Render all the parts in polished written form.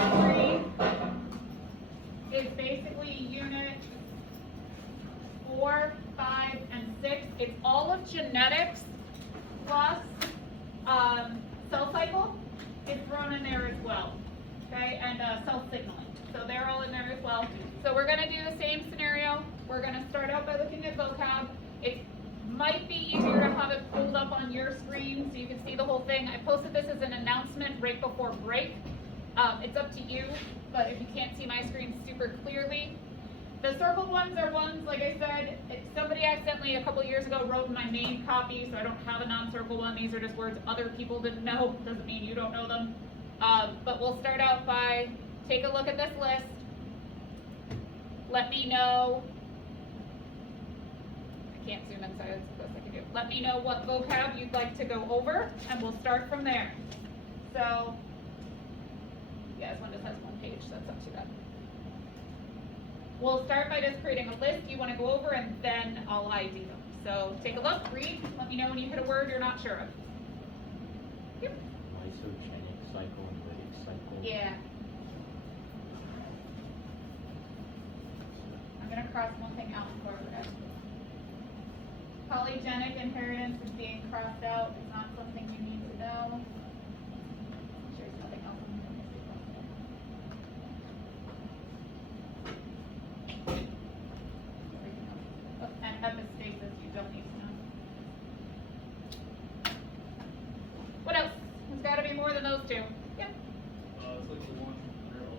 3 is basically unit 4, 5, and 6. It's all of genetics plus cell cycle is thrown in there as well, okay, and cell signaling. So they're all in there as well. So we're going to do the same scenario. We're going to start out by looking at vocab. It might be easier to have it pulled up on your screen so you can see the whole thing. I posted this as an announcement right before break. It's up to you, but if you can't see my screen super clearly. The circled ones are ones, like I said, somebody accidentally a couple years ago wrote in my main copy, so I don't have a non-circle one. These are just words other people didn't know. Doesn't mean you don't know them. But we'll start out by take a look at this list. Let me know. I can't zoom in, so that's the best I can do. Let me know what vocab you'd like to go over, and we'll start from there. So, yeah, this one just has one page, so that's not too bad. We'll start by just creating a list you want to go over, and then I'll ID them. So take a look, read, let me know when you hit a word you're not sure of. Yep. Lysogenic cycle and lytic cycle. Yeah. I'm going to cross one thing out before I forget. Polygenic inheritance is being crossed out. It's not something you need to know. Sure, there's nothing else. And epistasis you don't need to know. What else? There's got to be more than those two. Yep. It's like the one real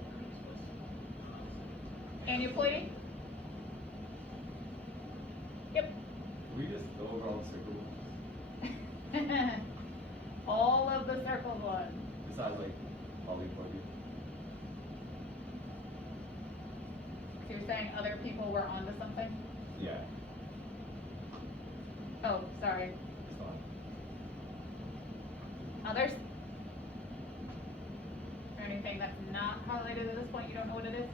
Aneuploidy? Yep. Can we just go over all the circle ones? All of the circled ones. Besides like polyploidy. So you're saying other people were onto something? Yeah. Oh, sorry. It's not. Others? Is there anything that's not highlighted at this point you don't know what it is?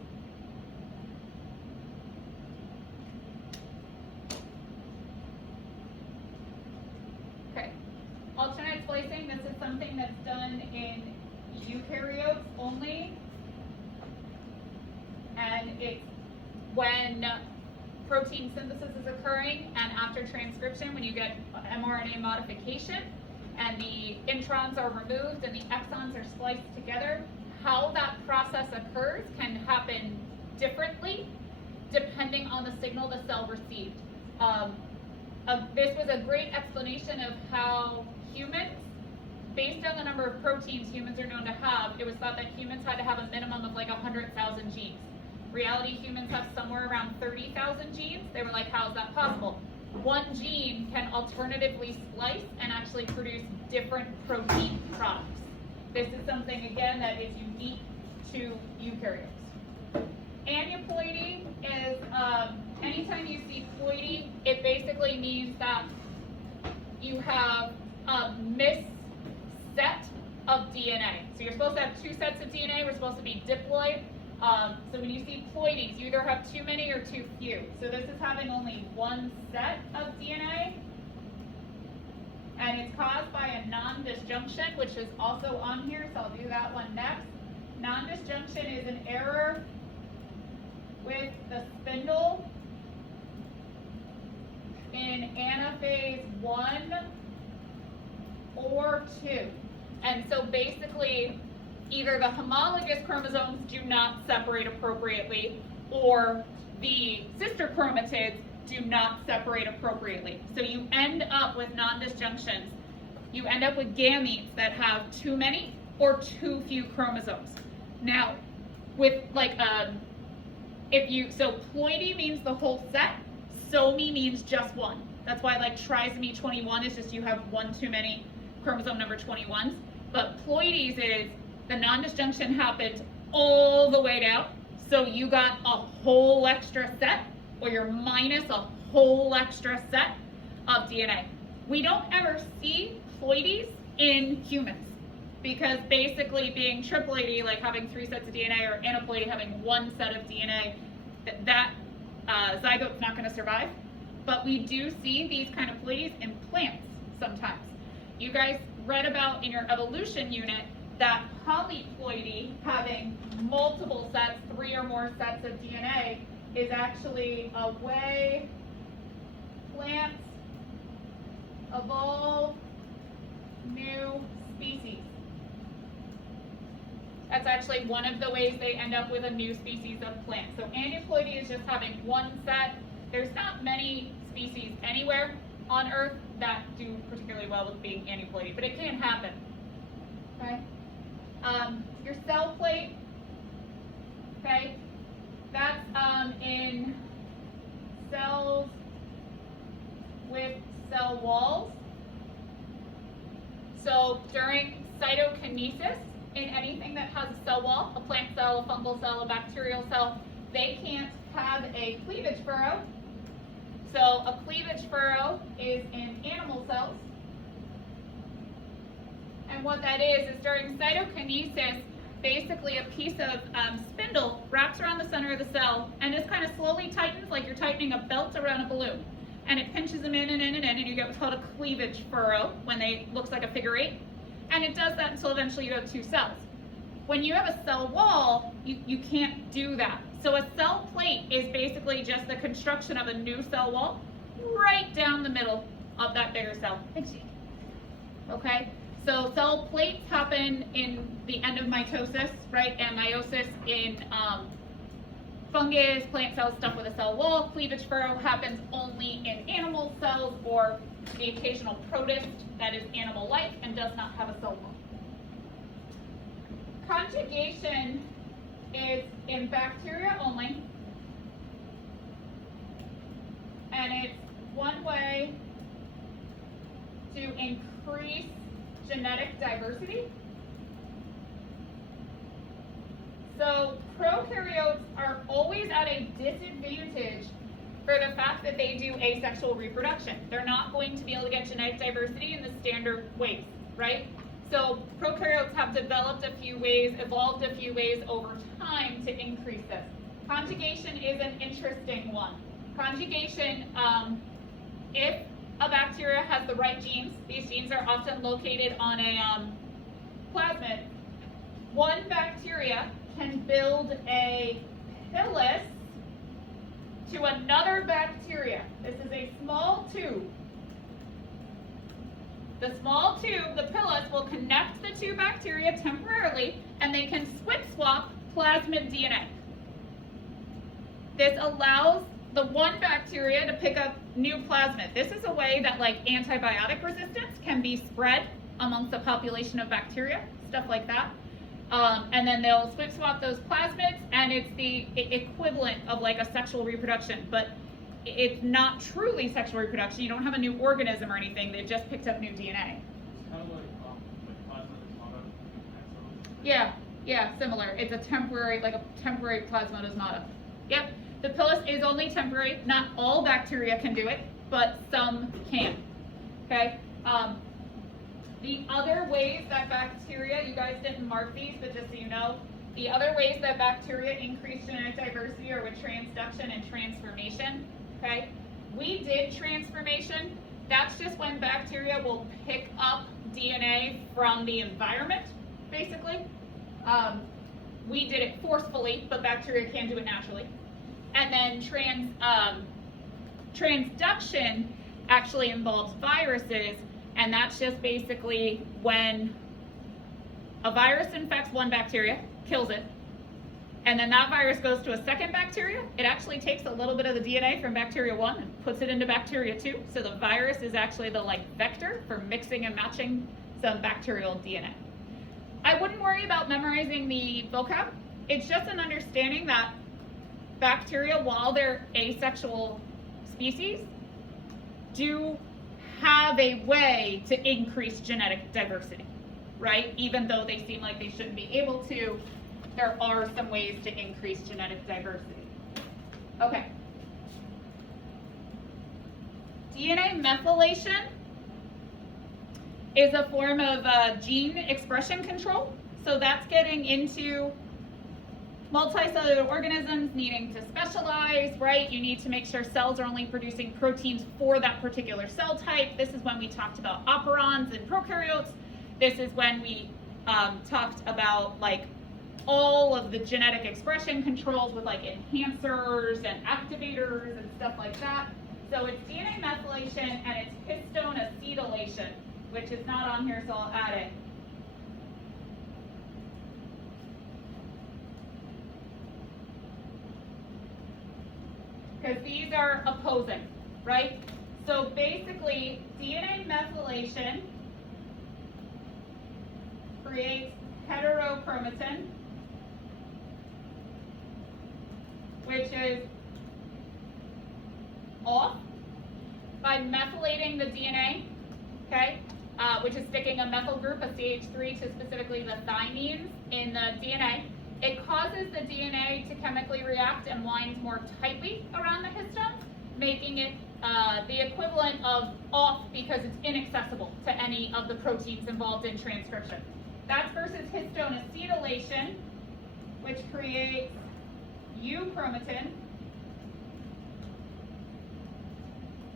Okay. Alternate splicing, this is something that's done in eukaryotes only. And it's when protein synthesis is occurring and after transcription when you get mRNA modification and the introns are removed and the exons are spliced together, how that process occurs can happen differently depending on the signal the cell received. This was a great explanation of how humans, based on the number of proteins humans are known to have, it was thought that humans had to have a minimum of like 100,000 genes. Reality, humans have somewhere around 30,000 genes. They were like, how is that possible? One gene can alternatively splice and actually produce different protein products. This is something, again, that is unique to eukaryotes. Aneuploidy is, anytime you see ploidy, it basically means that you have a misset of DNA. So you're supposed to have two sets of DNA. We're supposed to be diploid. So when you see ploidies, you either have too many or too few. So this is having only one set of DNA. And it's caused by a non-disjunction, which is also on here, so I'll do that one next. Non-disjunction is an error with the spindle in anaphase 1 or 2. And so basically, either the homologous chromosomes do not separate appropriately, or the sister chromatids do not separate appropriately. So you end up with non-disjunctions. You end up with gametes that have too many or too few chromosomes. Now, with like so ploidy means the whole set, somy means just one. That's why like trisomy 21 is just you have one too many chromosome number 21s. But ploidies is the non-disjunction happened all the way down, so you got a whole extra set, or you're minus a whole extra set of DNA. We don't ever see ploidies in humans, because basically being triploidy, like having 3 sets of DNA, or aneuploidy having 1 set of DNA, that zygote's not going to survive. But we do see these kind of ploidies in plants sometimes. You guys read about in your evolution unit that polyploidy, having multiple sets, 3 or more sets of DNA, is actually a way plants evolve new species. That's actually one of the ways they end up with a new species of plant. So aneuploidy is just having one set. There's not many species anywhere on Earth that do particularly well with being aneuploidy, but it can happen. Okay? Your cell plate, okay, that's in cells with cell walls. So during cytokinesis, in anything that has a cell wall, a plant cell, a fungal cell, a bacterial cell, they can't have a cleavage furrow. So a cleavage furrow is in animal cells. And what that is during cytokinesis, basically a piece of spindle wraps around the center of the cell and just kind of slowly tightens like you're tightening a belt around a balloon. And it pinches them in and in and in, and you get what's called a cleavage furrow when they looks like a figure 8. And it does that until eventually you have 2 cells. When you have a cell wall, you can't do that. So a cell plate is basically just the construction of a new cell wall right down the middle of that bigger cell. Okay? So cell plates happen in the end of mitosis, right? And meiosis in fungus, plant cells stuck with a cell wall. Cleavage furrow happens only in animal cells or the occasional protist that is animal-like and does not have a cell wall. Conjugation is in bacteria only, and it's one way to increase genetic diversity. So prokaryotes are always at a disadvantage for the fact that they do asexual reproduction. They're not going to be able to get genetic diversity in the standard ways, right? So prokaryotes have developed a few ways, evolved a few ways over time to increase this. Conjugation is an interesting one. Conjugation, if a bacteria has the right genes, these genes are often located on a plasmid, one bacteria can build a pilus to another bacteria. This is a small tube. The small tube, the pilus, will connect the 2 bacteria temporarily, and they can switch swap plasmid DNA. This allows the one bacteria to pick up new plasmid. This is a way that like antibiotic resistance can be spread amongst a population of bacteria, stuff like that. And then they'll switch swap those plasmids, and it's the equivalent of like a sexual reproduction, but it's not truly sexual reproduction. You don't have a new organism or anything. They've just picked up new DNA. It's kind of like plasma is not Yeah, similar. It's a temporary, like a temporary plasmodesmata. Yep, the pilus is only temporary. Not all bacteria can do it, but some can. Okay. The other ways that bacteria, you guys didn't mark these, but just so you know, the other ways that bacteria increase genetic diversity are with transduction and transformation. Okay, we did transformation. That's just when bacteria will pick up DNA from the environment, basically. We did it forcefully, but bacteria can do it naturally. And then transduction actually involves viruses, and that's just basically when a virus infects one bacteria, kills it, and then that virus goes to a second bacteria. It actually takes a little bit of the DNA from bacteria 1 and puts it into bacteria 2. So the virus is actually the vector for mixing and matching some bacterial DNA. I wouldn't worry about memorizing the vocab. It's just an understanding that bacteria, while they're asexual species, do have a way to increase genetic diversity, right? Even though they seem like they shouldn't be able to, there are some ways to increase genetic diversity. Okay. DNA methylation is a form of gene expression control. So that's getting into multicellular organisms needing to specialize, right? You need to make sure cells are only producing proteins for that particular cell type. This is when we talked about operons in prokaryotes. This is when we talked about like all of the genetic expression controls with like enhancers and activators and stuff like that. So it's DNA methylation and it's histone acetylation, which is not on here, so I'll add it. Because these are opposing, right? So basically, DNA methylation creates heterochromatin, which is off by methylating the DNA, okay? Which is sticking a methyl group, a CH3, to specifically the thymines in the DNA. It causes the DNA to chemically react and winds more tightly around the histone, making it the equivalent of off because it's inaccessible to any of the proteins involved in transcription. That's versus histone acetylation, which creates euchromatin,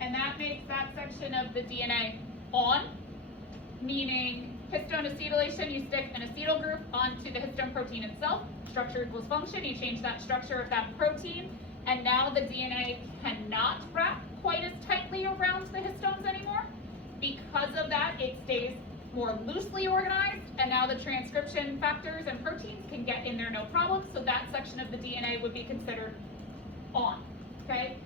and that makes that section of the DNA on, meaning histone acetylation, you stick an acetyl group onto the histone protein itself, structure equals function, you change that structure of that protein, and now the DNA cannot wrap quite as tightly around the histones anymore. Because of that, it stays more loosely organized, and now the transcription factors and proteins can get in there no problem, so that section of the DNA would be considered on, okay?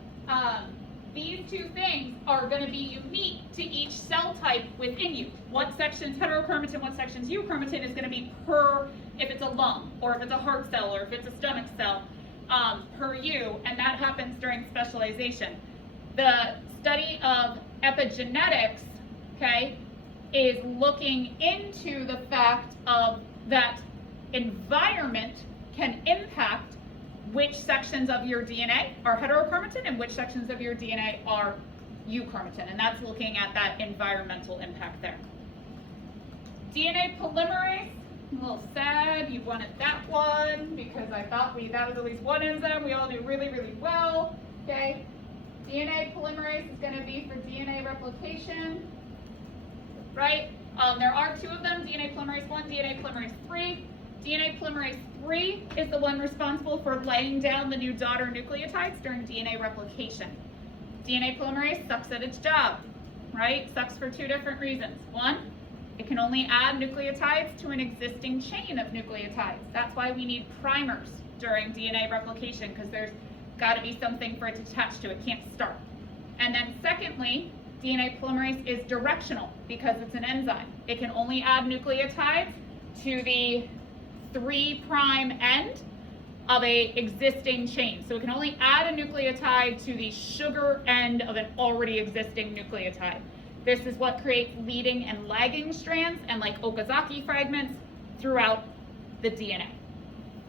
These two things are going to be unique to each cell type within you. What section's heterochromatin, what section's euchromatin is going to be per, if it's a lung, or if it's a heart cell, or if it's a stomach cell, per you, and that happens during specialization. The study of epigenetics, okay, is looking into the fact of that environment can impact which sections of your DNA are heterochromatin and which sections of your DNA are euchromatin, and that's looking at that environmental impact there. DNA polymerase, I'm a little sad you wanted that one because I thought that was at least one enzyme we all knew really, really well, okay? DNA polymerase is going to be for DNA replication, right? There are two of them, DNA polymerase 1, DNA polymerase 3. DNA polymerase 3 is the one responsible for laying down the new daughter nucleotides during DNA replication. DNA polymerase sucks at its job, right? Sucks for two different reasons. One, it can only add nucleotides to an existing chain of nucleotides. That's why we need primers during DNA replication, because there's got to be something for it to attach to. It can't start. And then secondly, DNA polymerase is directional because it's an enzyme. It can only add nucleotides to the 3' end of a existing chain. So it can only add a nucleotide to the sugar end of an already existing nucleotide. This is what creates leading and lagging strands and like Okazaki fragments throughout the DNA.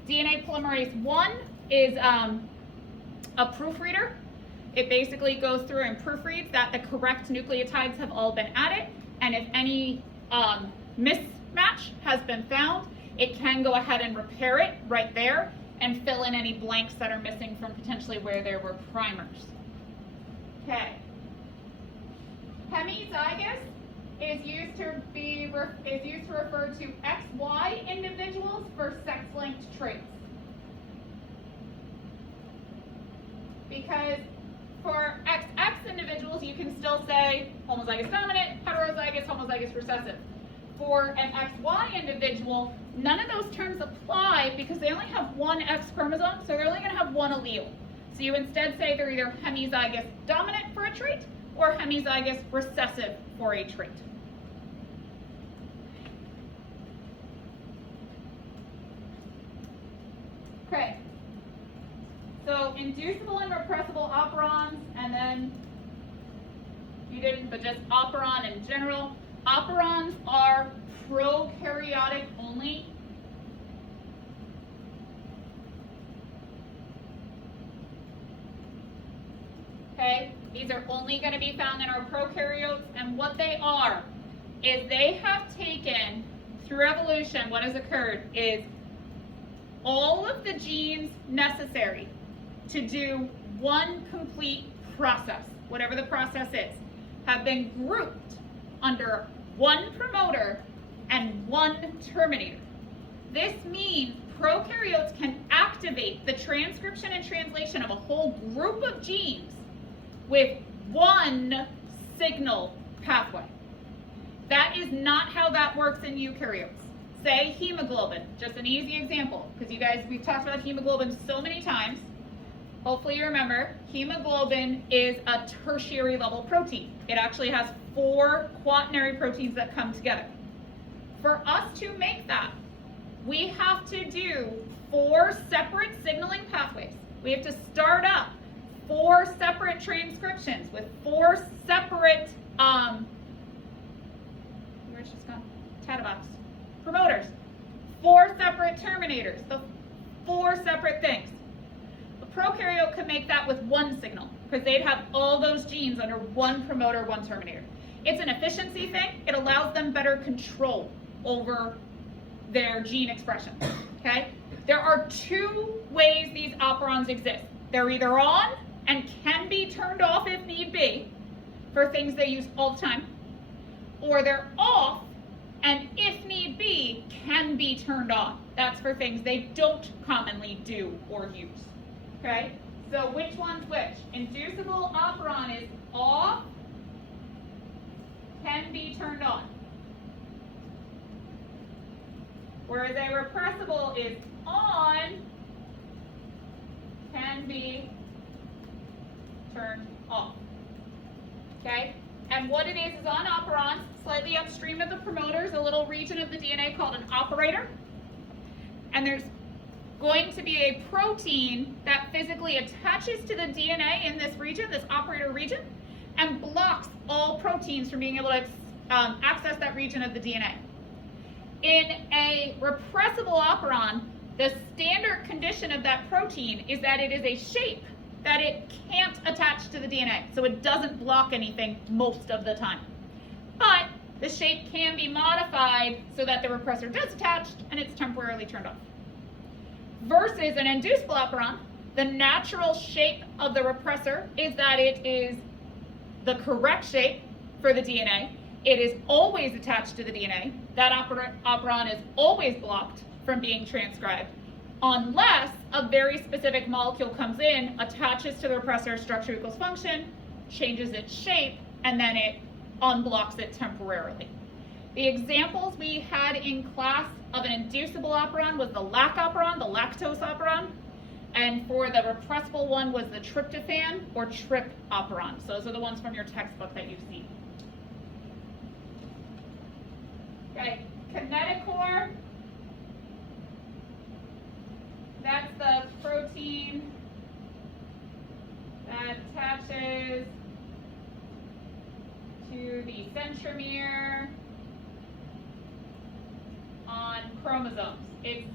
DNA polymerase 1 is a proofreader. It basically goes through and proofreads that the correct nucleotides have all been added, and if any mismatch has been found, it can go ahead and repair it right there and fill in any blanks that are missing from potentially where there were primers. Okay. Hemizygous is used to refer to XY individuals for sex-linked traits. Because for XX individuals, you can still say homozygous dominant, heterozygous, homozygous recessive. For an XY individual, none of those terms apply because they only have one X chromosome, so they're only going to have one allele. So you instead say they're either hemizygous dominant for a trait or hemizygous recessive for a trait. Okay. So inducible and repressible operons, and then you didn't, but just operon in general. Operons are prokaryotic only. Okay, these are only going to be found in our prokaryotes, and what they are is they have taken, through evolution, what has occurred is all of the genes necessary to do one complete process, whatever the process is, have been grouped under one promoter and one one terminator. This means prokaryotes can activate the transcription and translation of a whole group of genes with one signal pathway. That is not how that works in eukaryotes. Say hemoglobin, just an easy example, because you guys, we've talked about hemoglobin so many times. Hopefully you remember, hemoglobin is a tertiary level protein. It actually has 4 quaternary proteins that come together. For us to make that, we have to do 4 separate signaling pathways. We have to start up 4 separate transcriptions with 4 separate, where's just gone? Tatabox. Promoters. 4 separate terminators. So 4 separate things. A prokaryote could make that with 1 signal because they'd have all those genes under 1 promoter, 1 terminator. It's an efficiency thing. It allows them better control over their gene expression, okay? There are 2 ways these operons exist. They're either on and can be turned off if need be for things they use all the time, or they're off and if need be can be turned on. That's for things they don't commonly do or use, okay? So which one's which? Inducible operon is off, can be turned on. Whereas a repressible is on, can be turned off. Okay? And what it is on operons, slightly upstream of the promoters, a little region of the DNA called an operator. And there's going to be a protein that physically attaches to the DNA in this region, this operator region, and blocks all proteins from being able to access that region of the DNA. In a repressible operon, the standard condition of that protein is that it is a shape that it can't attach to the DNA, so it doesn't block anything most of the time. But the shape can be modified so that the repressor does attach and it's temporarily turned off. Versus an inducible operon, the natural shape of the repressor is that it is the correct shape for the DNA. It is always attached to the DNA. That operon is always blocked from being transcribed unless a very specific molecule comes in, attaches to the repressor, structure equals function, changes its shape, and then it unblocks it temporarily. The examples we had in class of an inducible operon was the lac operon, the lactose operon, and for the repressible one was the tryptophan or trip operon. So those are the ones from your textbook that you've seen. Okay, kinetochore, that's the protein that attaches to the centromere on chromosomes. It's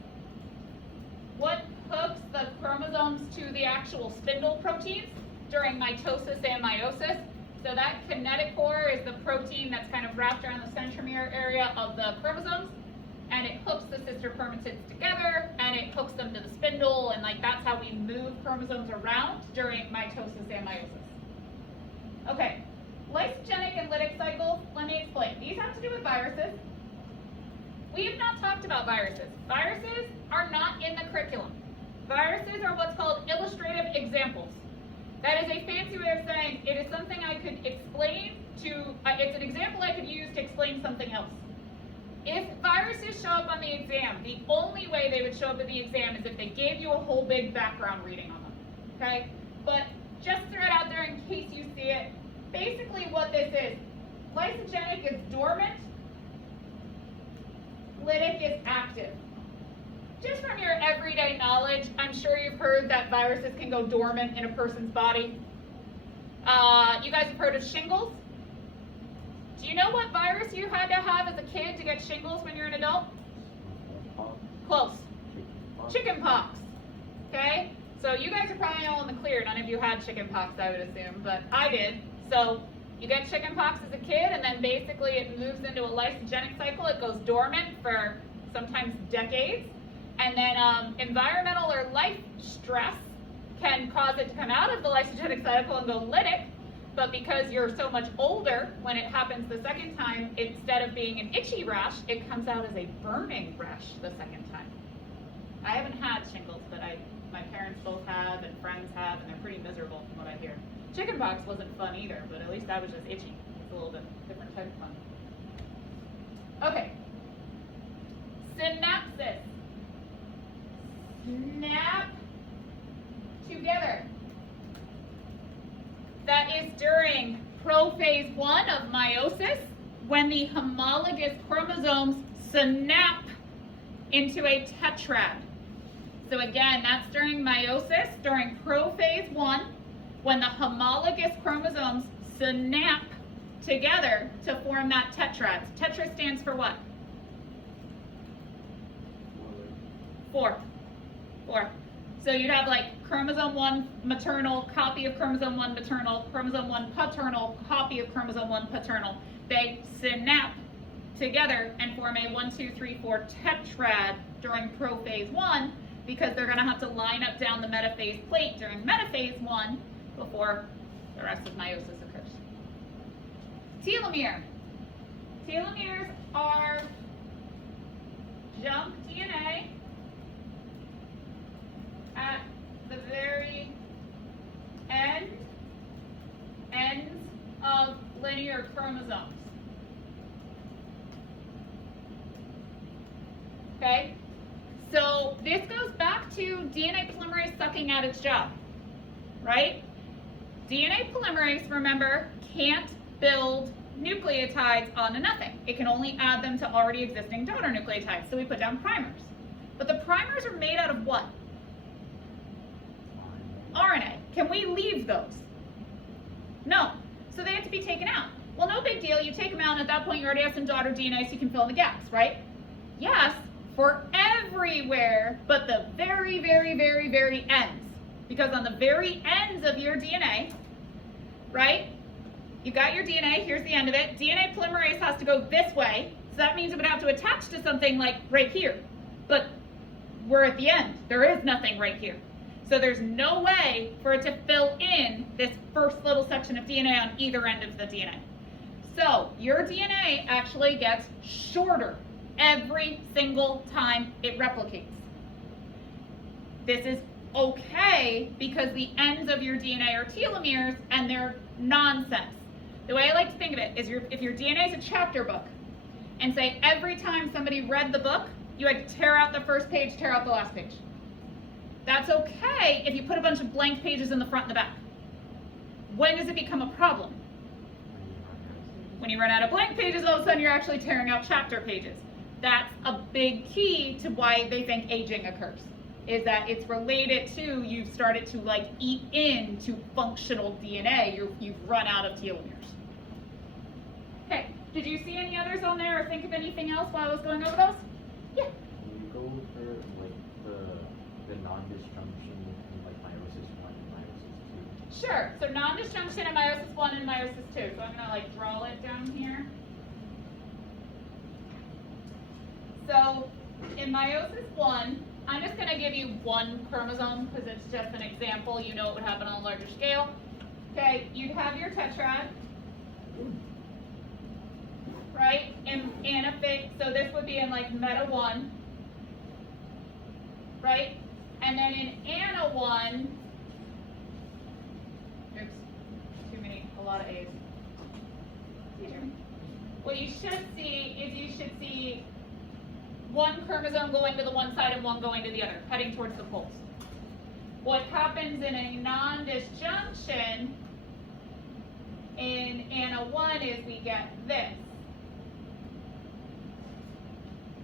what hooks the chromosomes to the actual spindle proteins during mitosis and meiosis. So that kinetochore is the protein that's kind of wrapped around the centromere area of the chromosomes, and it hooks the sister chromatids together, and it hooks them to the spindle, and like that's how we move chromosomes around during mitosis and meiosis. Okay, lysogenic and lytic cycles, let me explain. These have to do with viruses. We have not talked about viruses. Viruses are not in the curriculum. Viruses are what's called illustrative examples. That is a fancy way of saying it is something I could explain to, it's an example I could use to explain something else. If viruses show up on the exam, the only way they would show up at the exam is if they gave you a whole big background reading on them, okay? But just throw it out there in case you see it. Basically what this is, lysogenic is dormant, lytic is active. Just from your everyday knowledge, I'm sure you've heard that viruses can go dormant in a person's body. You guys have heard of shingles? Do you know what virus you had to have as a kid to get shingles when you're an adult? Close. Chickenpox. Okay? So you guys are probably all in the clear. None of you had chickenpox, I would assume, but I did. So you get chickenpox as a kid, and then basically it moves into a lysogenic cycle. It goes dormant for sometimes decades. And then environmental or life stress can cause it to come out of the lysogenic cycle and go lytic. but because you're so much older, when it happens the second time, instead of being an itchy rash, it comes out as a burning rash the second time. I haven't had shingles, but my parents both have and friends have, and they're pretty miserable from what I hear. Chickenpox wasn't fun either, but at least that was just itchy. It's a little bit different type of fun. Okay. Synapsis. Snap together. That is during prophase 1 of meiosis, when the homologous chromosomes snap into a tetrad. So again, that's during meiosis, during prophase 1, when the homologous chromosomes snap together to form that tetrad. Tetra stands for what? 4. So you'd have like chromosome 1 maternal, copy of chromosome 1 maternal, chromosome 1 paternal, copy of chromosome 1 paternal. They snap together and form a 1, 2, 3, 4 tetrad during prophase 1, because they're going to have to line up down the metaphase plate during metaphase 1 before the rest of meiosis occurs. Telomere. Telomeres are junk DNA at the very ends of linear chromosomes. Okay? So this goes back to DNA polymerase sucking at its job, right? DNA polymerase, remember, can't build nucleotides onto nothing. It can only add them to already existing daughter nucleotides. So we put down primers. But the primers are made out of what? RNA. Can we leave those? No. So they have to be taken out. Well, no big deal. You take them out, and at that point, you already have some daughter DNA, so you can fill in the gaps, right? Yes, for everywhere but the very, very, very, very ends. Because on the very ends of your DNA, right, you got your DNA, here's the end of it. DNA polymerase has to go this way, so that means it would have to attach to something like right here. But we're at the end. There is nothing right here. So there's no way for it to fill in this first little section of DNA on either end of the DNA. So your DNA actually gets shorter every single time it replicates. This is okay because the ends of your DNA are telomeres and they're nonsense. The way I like to think of it is if your DNA is a chapter book, and say every time somebody read the book, you had to tear out the first page, tear out the last page. That's okay if you put a bunch of blank pages in the front and the back. When does it become a problem? When you run out of blank pages, all of a sudden you're actually tearing out chapter pages. That's a big key to why they think aging occurs, is that it's related to you've started to like eat into functional DNA. You've run out of telomeres. Okay, did you see any others on there or think of anything else while I was going over those? Yeah. Can you go over like the non-disjunction in like meiosis 1 and meiosis 2? Sure. So non-disjunction in meiosis 1 and meiosis 2. So I'm gonna like draw it down here. So in meiosis 1, I'm just gonna give you one chromosome because it's just an example. You know it would happen on a larger scale. Okay, you'd have your tetrad, right? In anaphase, so this would be in like meta 1, right? And then in ana 1, oops, a lot of A's. What you should see is you should see one chromosome going to the one side and one going to the other, heading towards the poles. What happens in a non-disjunction in ana 1 is we get this.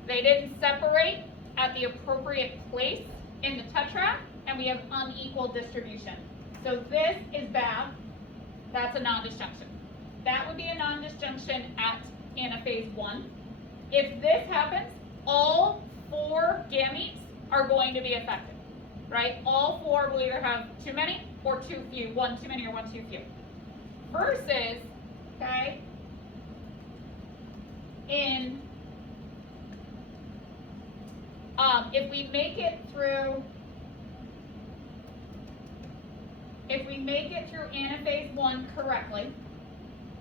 They didn't separate at the appropriate place in the tetrad, and we have unequal distribution. So this is bad. That's a non-disjunction. That would be a non-disjunction at anaphase 1. If this happens, all 4 gametes are going to be affected, right? All 4 will either have too many or too few, one too many or one too few. Versus, okay, in if we make it through if we make it through anaphase 1 correctly,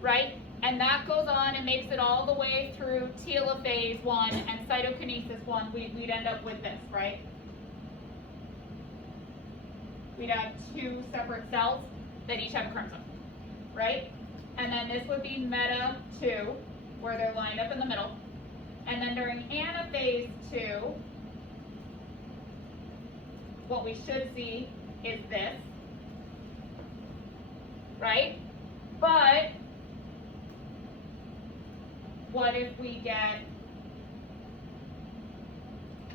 right? And that goes on and makes it all the way through telophase 1 and cytokinesis 1, we'd end up with this, right? We'd have 2 separate cells that each have a chromosome, right? And then this would be meta 2, where they're lined up in the middle. And then during anaphase 2, what we should see is this, right? But what if we get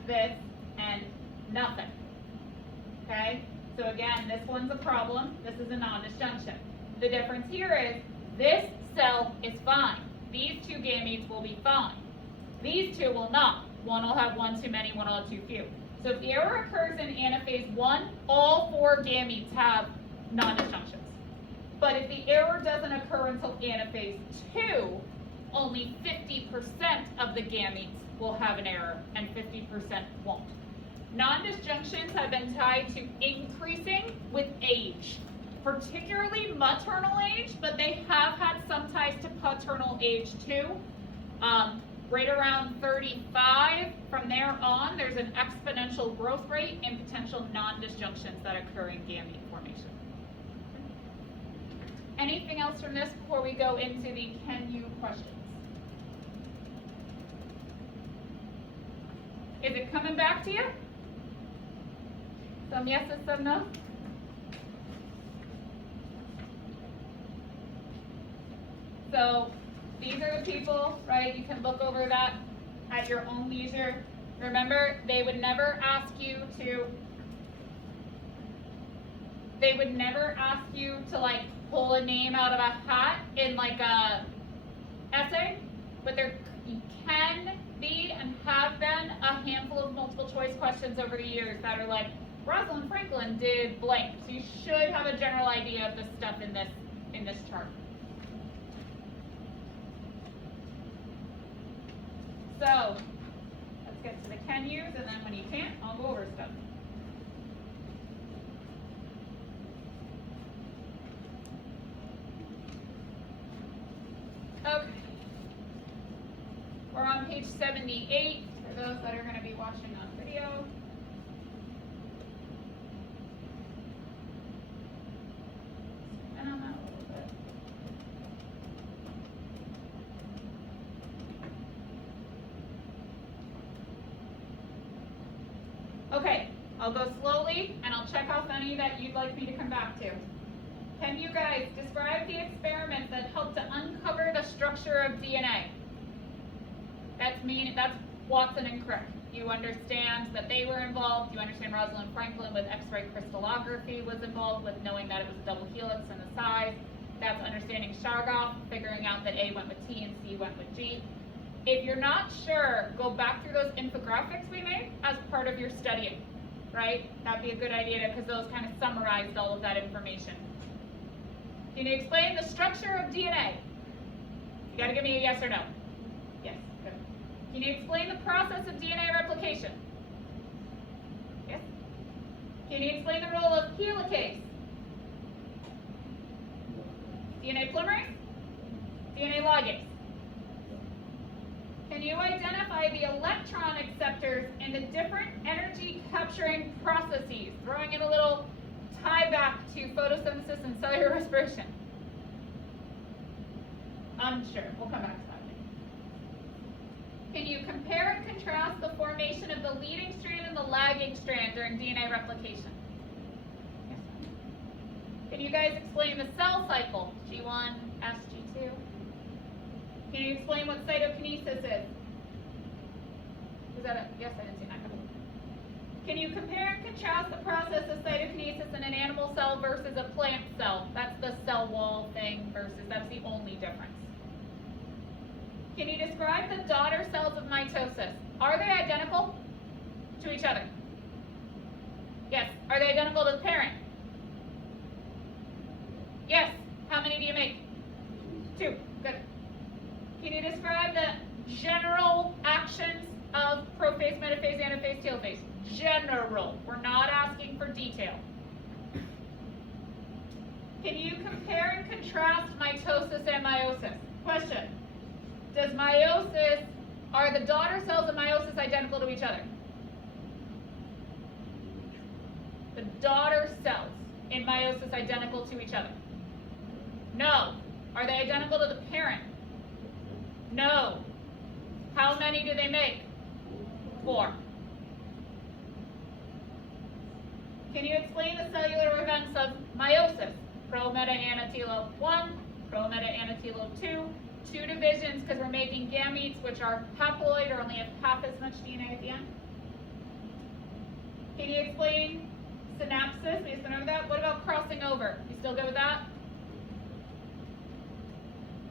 this and nothing? Okay? So again, this one's a problem. This is a non-disjunction. The difference here is this cell is fine. These 2 gametes will be fine. These 2 will not. One will have 1 too many, one will have 2 few. So if the error occurs in anaphase 1, all 4 gametes have non-disjunctions. But if the error doesn't occur until anaphase 2, only 50% of the gametes will have an error and 50% won't. Non-disjunctions have been tied to increasing with age, particularly maternal age, but they have had some ties to paternal age too. Right around 35, from there on, there's an exponential growth rate in potential non-disjunctions that occur in gamete formation. Anything else from this before we go into the can you questions? Is it coming back to you? Some yeses, some no? So these are the people, right? You can look over that at your own leisure. Remember, they would never ask you to like pull a name out of a hat in like a essay, but there you can be and have been a handful of multiple choice questions over the years that are like, Rosalind Franklin did blank. So you should have a general idea of the stuff in this chart. So let's get to the can yous, and then when you can't, I'll go over stuff. Okay. We're on page 78 for those that are going to be watching on video. And on that a little bit. Okay, I'll go slowly and I'll check off any that you'd like me to come back to. Can you guys describe the experiments that helped to uncover the structure of DNA? That's Watson and Crick. You understand that they were involved. You understand Rosalind Franklin with X-ray crystallography was involved with knowing that it was a double helix and the size. That's understanding Chargaff, figuring out that A went with T and C went with G. If you're not sure, go back through those infographics we made as part of your studying, right? That'd be a good idea because those kind of summarized all of that information. Can you explain the structure of DNA? You gotta give me a yes or no. Yes, good. Can you explain the process of DNA replication? Yes. Can you explain the role of helicase? DNA polymerase? DNA ligase? Can you identify the electron acceptors in the different energy capturing processes? Throwing in a little tie back to photosynthesis and cellular respiration. Unsure. We'll come back to that. Can you compare and contrast the formation of the leading strand and the lagging strand during DNA replication? Yes. Can you guys explain the cell cycle? G1, S, G2? Can you explain what cytokinesis is? Is that a yes? I didn't see that. Can you compare and contrast the process of cytokinesis in an animal cell versus a plant cell? That's the cell wall thing versus, that's the only difference. Can you describe the daughter cells of mitosis? Are they identical to each other? Yes. Are they identical to the parent? Yes. How many do you make? 2. Good. Can you describe the general actions of prophase, metaphase, anaphase, telophase? General. We're not asking for detail. Can you compare and contrast mitosis and meiosis? Question. Are the daughter cells of meiosis identical to each other? The daughter cells in meiosis identical to each other? No. Are they identical to the parent? No. How many do they make? 4. Can you explain the cellular events of meiosis? Pro-meta-anatilo 1, pro-meta-anatilo 2, 2 divisions because we're making gametes which are haploid or only have half as much DNA at the end. Can you explain synapsis? We used to know that. What about crossing over? You still good with that?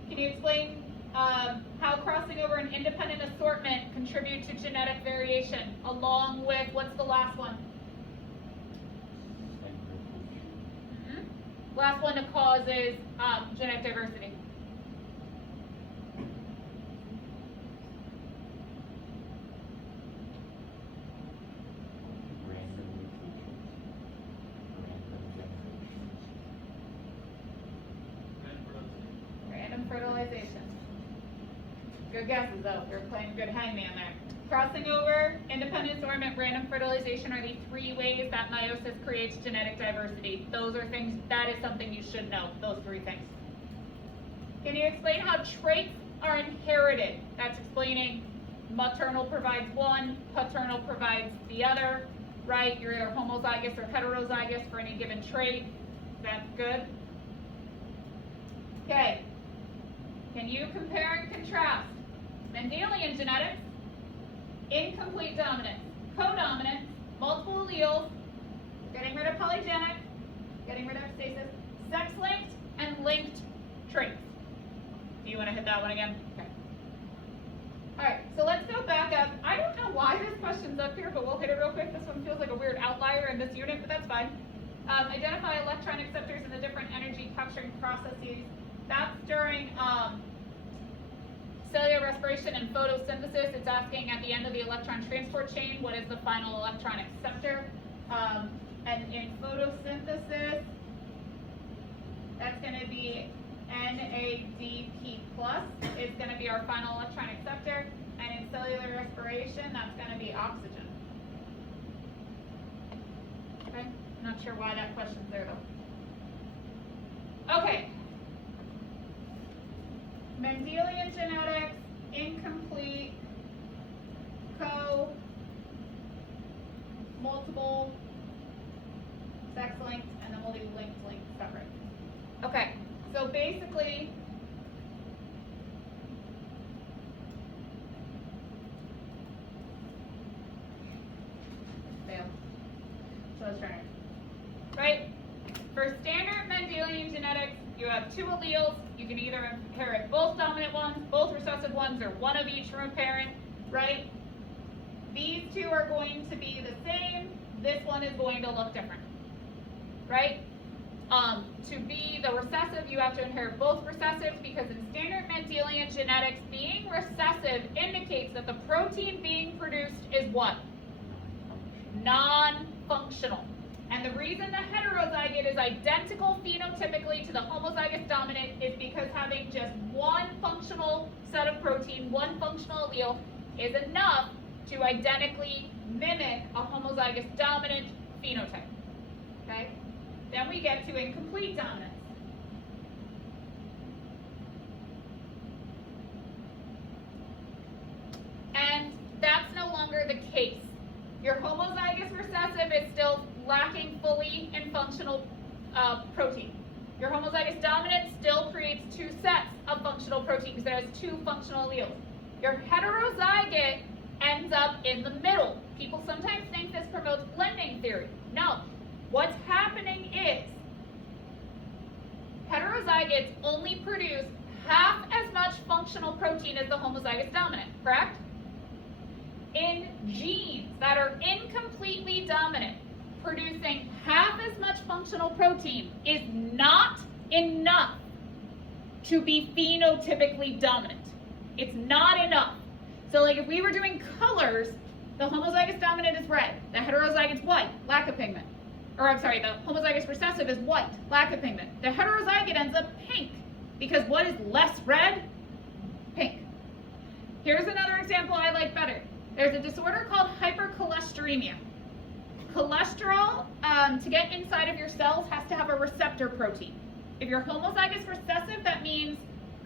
Can you explain how crossing over and independent assortment contribute to genetic variation, along with, what's the last one? Last one that causes genetic diversity. Random mutations, random generations. And Random fertilization. fertilization. Good guesses though, you're playing good hangman there. Crossing over, independent assortment, random fertilization are the 3 ways that meiosis creates genetic diversity. Those are things, that is something you should know, those 3 things. Can you explain how traits are inherited? That's explaining maternal provides one, paternal provides the other, right? You're either homozygous or heterozygous for any given trait. That's good. Okay. Can you compare and contrast Mendelian genetics, incomplete dominance, codominance, multiple alleles, getting rid of polygenic, getting rid of stasis, sex-linked, and linked traits? Do you want to hit that one again? Okay. All right, so let's go back up. I don't know why this question's up here, but we'll hit it real quick. This one feels like a weird outlier in this unit, but that's fine. Identify electron acceptors in the different energy capturing processes. That's during cellular respiration and photosynthesis. It's asking at the end of the electron transport chain, what is the final electron acceptor? And in photosynthesis, that's going to be NADP+, is going to be our final electron acceptor. And in cellular respiration, that's going to be oxygen. Okay, not sure why that question's there though. Okay. Mendelian genetics, incomplete, multiple, sex-linked, and then we'll do linked separate. Okay, so basically, fail. So let's try it. Right? For standard Mendelian genetics, you have 2 alleles. You can either inherit both dominant ones, both recessive ones, or one of each from a parent, right? These 2 are going to be the same. This one is going to look different, right? To be the recessive, you have to inherit both recessives because in standard Mendelian genetics, being recessive indicates that the protein being produced is what? Non-functional. And the reason the heterozygote is identical phenotypically to the homozygous dominant is because having just one functional set of protein, one functional allele, is enough to identically mimic a homozygous dominant phenotype. Okay? Then we get to incomplete dominance. And that's no longer the case. Your homozygous recessive is still lacking fully in functional protein. Your homozygous dominant still creates 2 sets of functional protein because it has 2 functional alleles. Your heterozygote ends up in the middle. People sometimes think this promotes blending theory. No. What's happening is heterozygotes only produce half as much functional protein as the homozygous dominant, correct? In genes that are incompletely dominant, producing half as much functional protein is not enough to be phenotypically dominant. It's not enough. So like if we were doing colors, the homozygous dominant is red, the heterozygote's white, lack of pigment. or I'm sorry, the homozygous recessive is white, lack of pigment. The heterozygote ends up pink, because what is less red? Pink. Here's another example I like better. There's a disorder called hypercholesteremia. Cholesterol, to get inside of your cells, has to have a receptor protein. If you're homozygous recessive, that means,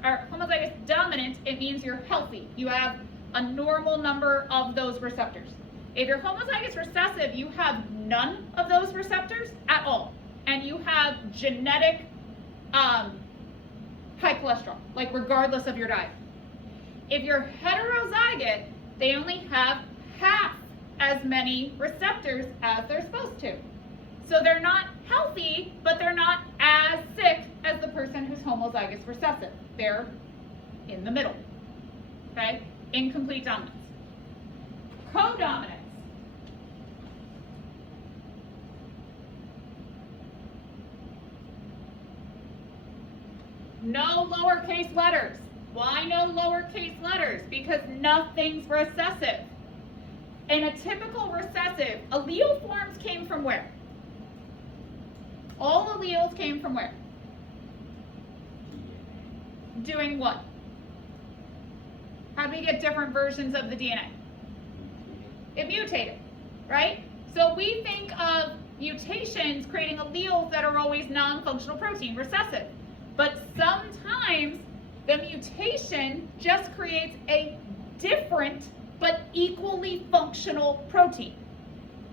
or homozygous dominant, it means you're healthy. You have a normal number of those receptors. If you're homozygous recessive, you have none of those receptors at all. And you have genetic high cholesterol, like regardless of your diet. If you're heterozygote, they only have half as many receptors as they're supposed to. So they're not healthy, but they're not as sick as the person who's homozygous recessive. They're in the middle, okay? Incomplete dominance. Codominance. No lowercase letters. Why no lowercase letters? Because nothing's recessive. In a typical recessive, allele forms came from where? All alleles came from where? Doing what? How do we get different versions of the DNA? It mutated, right? So we think of mutations creating alleles that are always non-functional protein, recessive. But sometimes the mutation just creates a different but equally functional protein.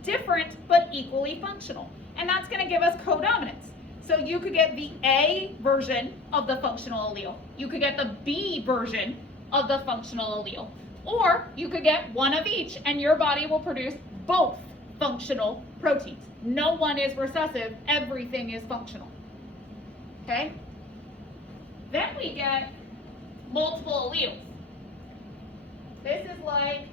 Different but equally functional. And that's going to give us codominance. So you could get the A version of the functional allele. You could get the B version of the functional allele. Or you could get one of each, and your body will produce both functional proteins. No one is recessive. Everything is functional. Okay? Then we get multiple alleles. This is like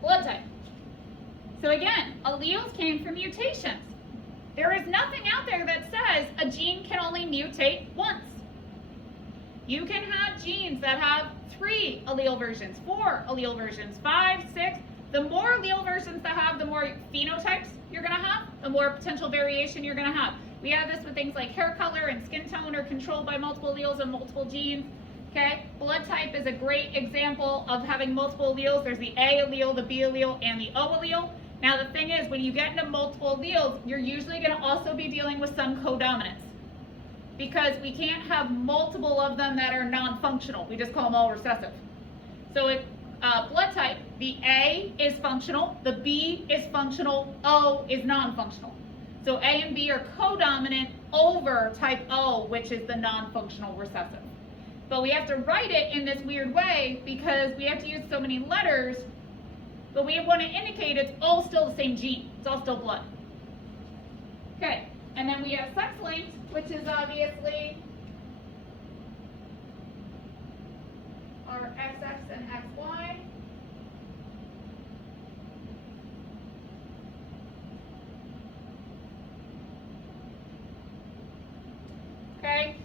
blood type. So again, alleles came from mutations. There is nothing out there that says a gene can only mutate once. You can have genes that have 3 allele versions, 4 allele versions, 5, 6. The more allele versions that have, the more phenotypes you're going to have, the more potential variation you're going to have. We have this with things like hair color and skin tone are controlled by multiple alleles and multiple genes. Okay, blood type is a great example of having multiple alleles. There's the A allele, the B allele, and the O allele. Now the thing is, when you get into multiple alleles, you're usually going to also be dealing with some codominance, because we can't have multiple of them that are non-functional. We just call them all recessive. So if blood type, the A is functional, the B is functional, O is non-functional. So A and B are codominant over type O, which is the non-functional recessive. But we have to write it in this weird way because we have to use so many letters, but we want to indicate it's all still the same gene. It's all still blood. Okay, and then we have sex-linked, which is obviously our XX and XY. Okay,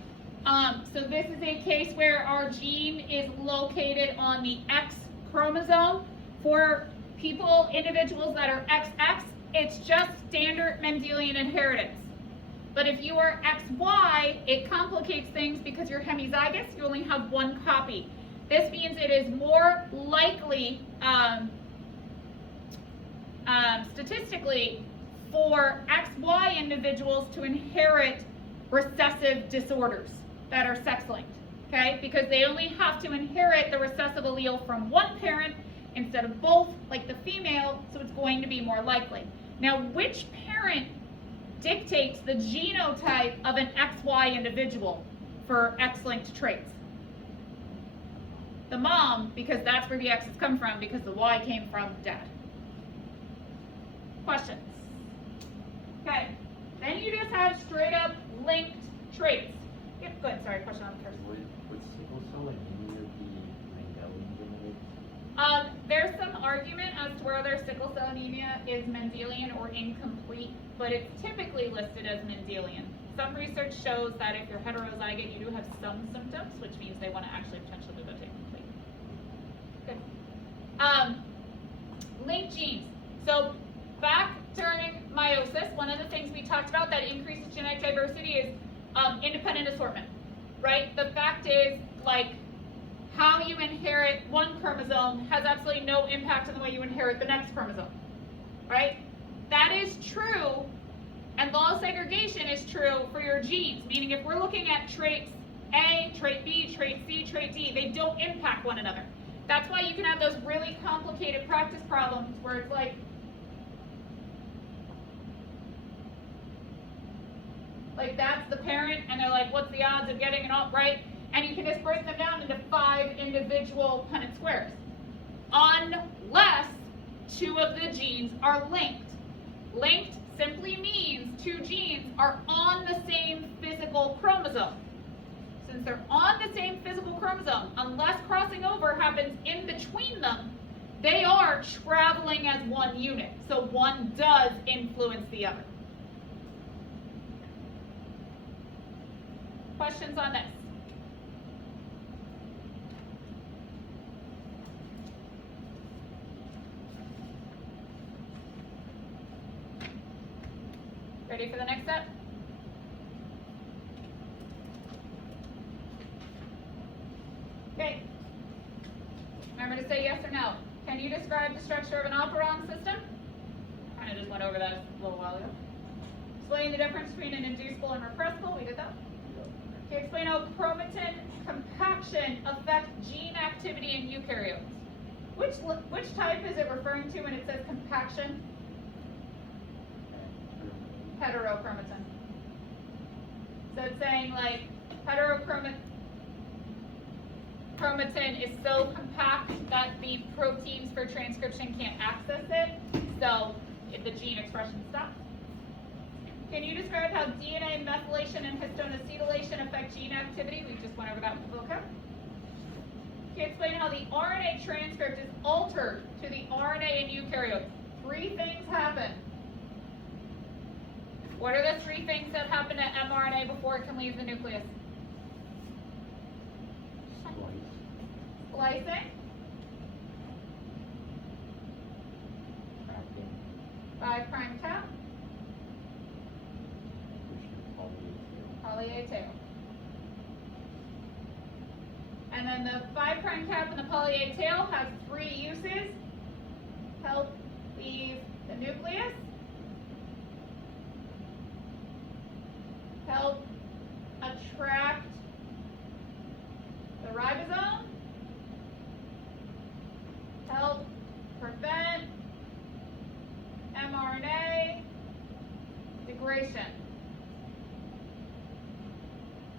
so this is a case where our gene is located on the X chromosome. For people, individuals that are XX, it's just standard Mendelian inheritance. But if you are XY, it complicates things because you're hemizygous, you only have one copy. This means it is more likely, statistically, for XY individuals to inherit recessive disorders that are sex-linked, okay? Because they only have to inherit the recessive allele from one parent instead of both, like the female, so it's going to be more likely. Now, which parent dictates the genotype of an XY individual for X-linked traits? The mom, because that's where the X's come from, because the Y came from dad. Questions? Okay, then you just have straight up linked traits. Yep, go ahead, sorry, question on the first. Would sickle cell anemia be Mendelian genetics? There's some argument as to whether sickle cell anemia is Mendelian or incomplete, but it's typically listed as Mendelian. Some research shows that if you're heterozygous, you do have some symptoms, which means they want to actually potentially move it to incomplete. Good. Linked genes. So back during meiosis, one of the things we talked about that increases genetic diversity is independent assortment, right? The fact is, like, how you inherit one chromosome has absolutely no impact on the way you inherit the next chromosome, right? That is true, and law of segregation is true for your genes, meaning if we're looking at traits A, trait B, trait C, trait D, they don't impact one another. That's why you can have those really complicated practice problems where it's like that's the parent, and they're like, what's the odds of getting it all right? And you can just break them down into 5 individual Punnett squares, unless 2 of the genes are linked. Linked simply means 2 genes are on the same physical chromosome. Since they're on the same physical chromosome, unless crossing over happens in between them, they are traveling as one unit. So one does influence the other. Questions on this? Ready for the next step? Okay. Remember to say yes or no. Can you describe the structure of an operon system? Kind of just went over that a little while ago. Explain the difference between an inducible and repressible. We did that. Can you explain how chromatin compaction affects gene activity in eukaryotes? Which type is it referring to when it says compaction? Heterochromatin. So it's saying like heterochromatin is so compact that the proteins for transcription can't access it, so the gene expression stops. Can you describe how DNA methylation and histone acetylation affect gene activity? We just went over that with the vocab. Can you explain how the RNA transcript is altered to the RNA in eukaryotes? 3 things happen. What are the 3 things that happen to mRNA before it can leave the nucleus? Splicing. Tracking. 5' cap. Poly A tail. And then the 5' cap and the poly A tail has 3 uses. Help leave the nucleus. Help attract the ribosome. Help prevent mRNA degradation.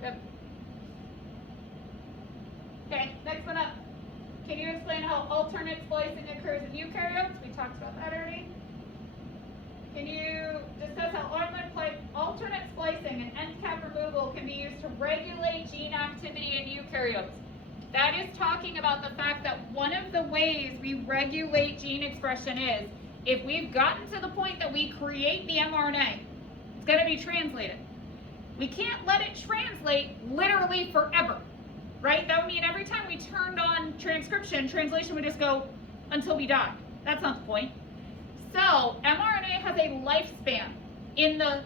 Good. Okay, next one up. Can you explain how alternate splicing occurs in eukaryotes? We talked about that already. Can you discuss how alternate splicing and end cap removal can be used to regulate gene activity in eukaryotes? That is talking about the fact that one of the ways we regulate gene expression is if we've gotten to the point that we create the mRNA, it's going to be translated. We can't let it translate literally forever, right? That would mean every time we turned on transcription, translation would just go until we die. That's not the point. So mRNA has a lifespan in the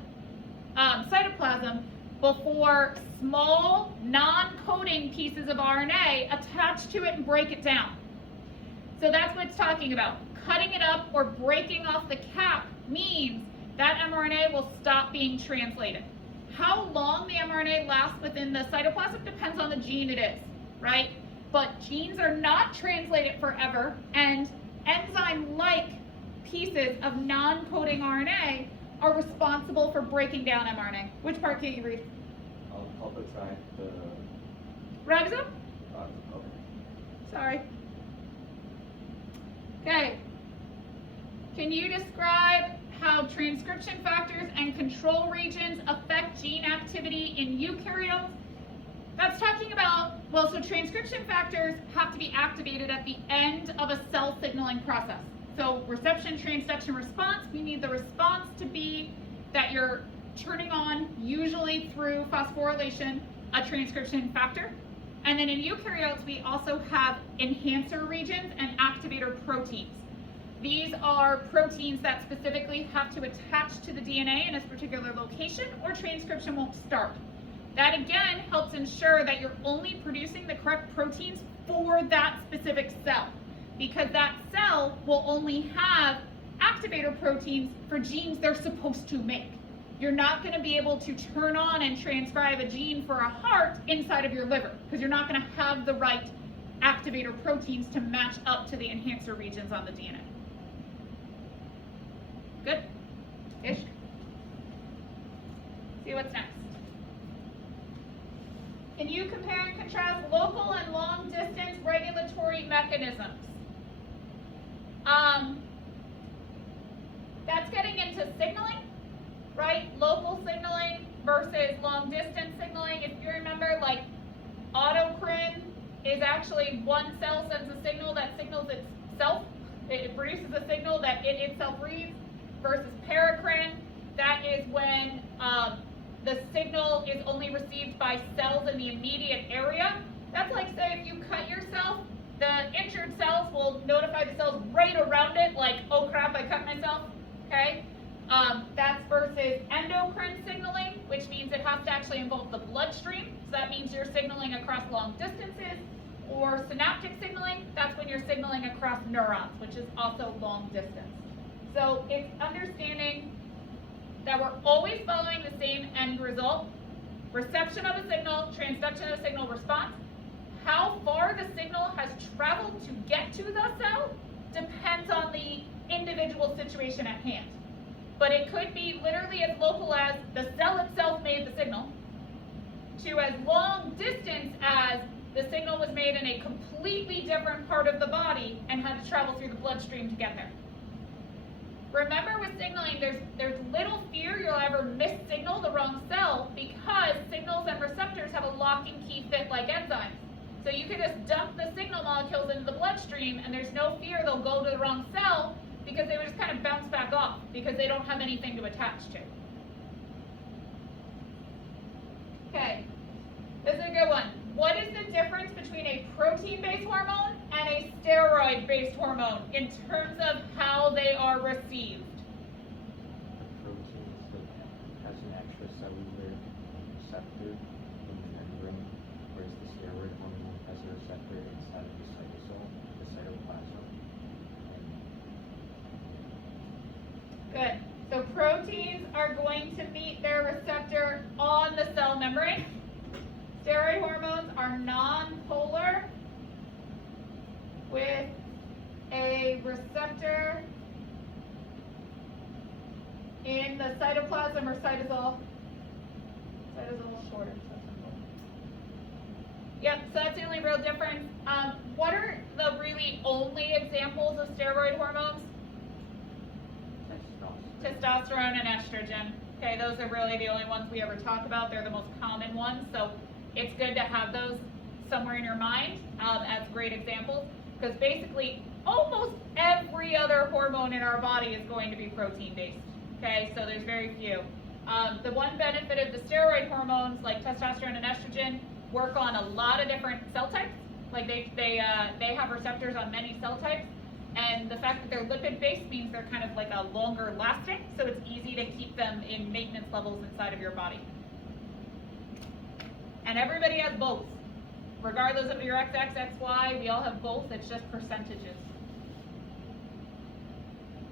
cytoplasm before small non-coding pieces of RNA attach to it and break it down. So that's what it's talking about. Cutting it up or breaking off the cap means that mRNA will stop being translated. How long the mRNA lasts within the cytoplasm depends on the gene it is, right? But genes are not translated forever, and enzyme-like pieces of non-coding RNA are responsible for breaking down mRNA. Which part can't you read? Help attract the Ribosome? okay. Sorry. Okay. Can you describe how transcription factors and control regions affect gene activity in eukaryotes? That's talking about, well, so transcription factors have to be activated at the end of a cell signaling process. So reception, transduction, response, we need the response to be that you're turning on, usually through phosphorylation, a transcription factor. And then in eukaryotes, we also have enhancer regions and activator proteins. These are proteins that specifically have to attach to the DNA in a particular location or transcription won't start. That again helps ensure that you're only producing the correct proteins for that specific cell, because that cell will only have activator proteins for genes they're supposed to make. You're not going to be able to turn on and transcribe a gene for a heart inside of your liver, because you're not going to have the right activator proteins to match up to the enhancer regions on the DNA. Good? Ish? See what's next. Can you compare and contrast local and long distance regulatory mechanisms? That's getting into signaling, right? Local signaling versus long distance signaling. If you remember, like autocrine is actually one cell sends a signal that signals itself. It produces a signal that it itself reads, versus paracrine, that is when the signal is only received by cells in the immediate area. That's like, say, if you cut yourself, the injured cells will notify the cells right around it, like, oh crap, I cut myself, okay? That's versus endocrine signaling, which means it has to actually involve the bloodstream. So that means you're signaling across long distances. Or synaptic signaling, that's when you're signaling across neurons, which is also long distance. So it's understanding that we're always following the same end result. Reception of a signal, transduction of a signal, response. How far the signal has traveled to get to the cell depends on the individual situation at hand. But it could be literally as local as the cell itself made the signal, to as long distance as the signal was made in a completely different part of the body and had to travel through the bloodstream to get there. Remember with signaling, there's little fear you'll ever missignal the wrong cell, because signals and receptors have a lock and key fit like enzymes. So you could just dump the signal molecules into the bloodstream and there's no fear they'll go to the wrong cell, because they would just kind of bounce back off because they don't have anything to attach to. Okay, this is a good one. What is the difference between a protein-based hormone and a steroid-based hormone in terms of how they are received? The protein has an extracellular receptor in the membrane, whereas the steroid hormone has a receptor inside of the cytosol, the cytoplasm. Good. So proteins are going to meet their receptor on the cell membrane. Steroid hormones are non-polar with a receptor in the cytoplasm or cytosol. Cytosol shorter. Yep, so that's the only real difference. What are the really only examples of steroid hormones? Testosterone and estrogen. Okay, those are really the only ones we ever talk about. They're the most common ones, so it's good to have those somewhere in your mind as great examples, because basically almost every other hormone in our body is going to be protein-based. Okay, so there's very few. The one benefit of the steroid hormones, like testosterone and estrogen, work on a lot of different cell types. Like they have receptors on many cell types. And the fact that they're lipid-based means they're kind of like a longer lasting, so it's easy to keep them in maintenance levels inside of your body. And everybody has both. Regardless of your XXXY, we all have both, it's just percentages.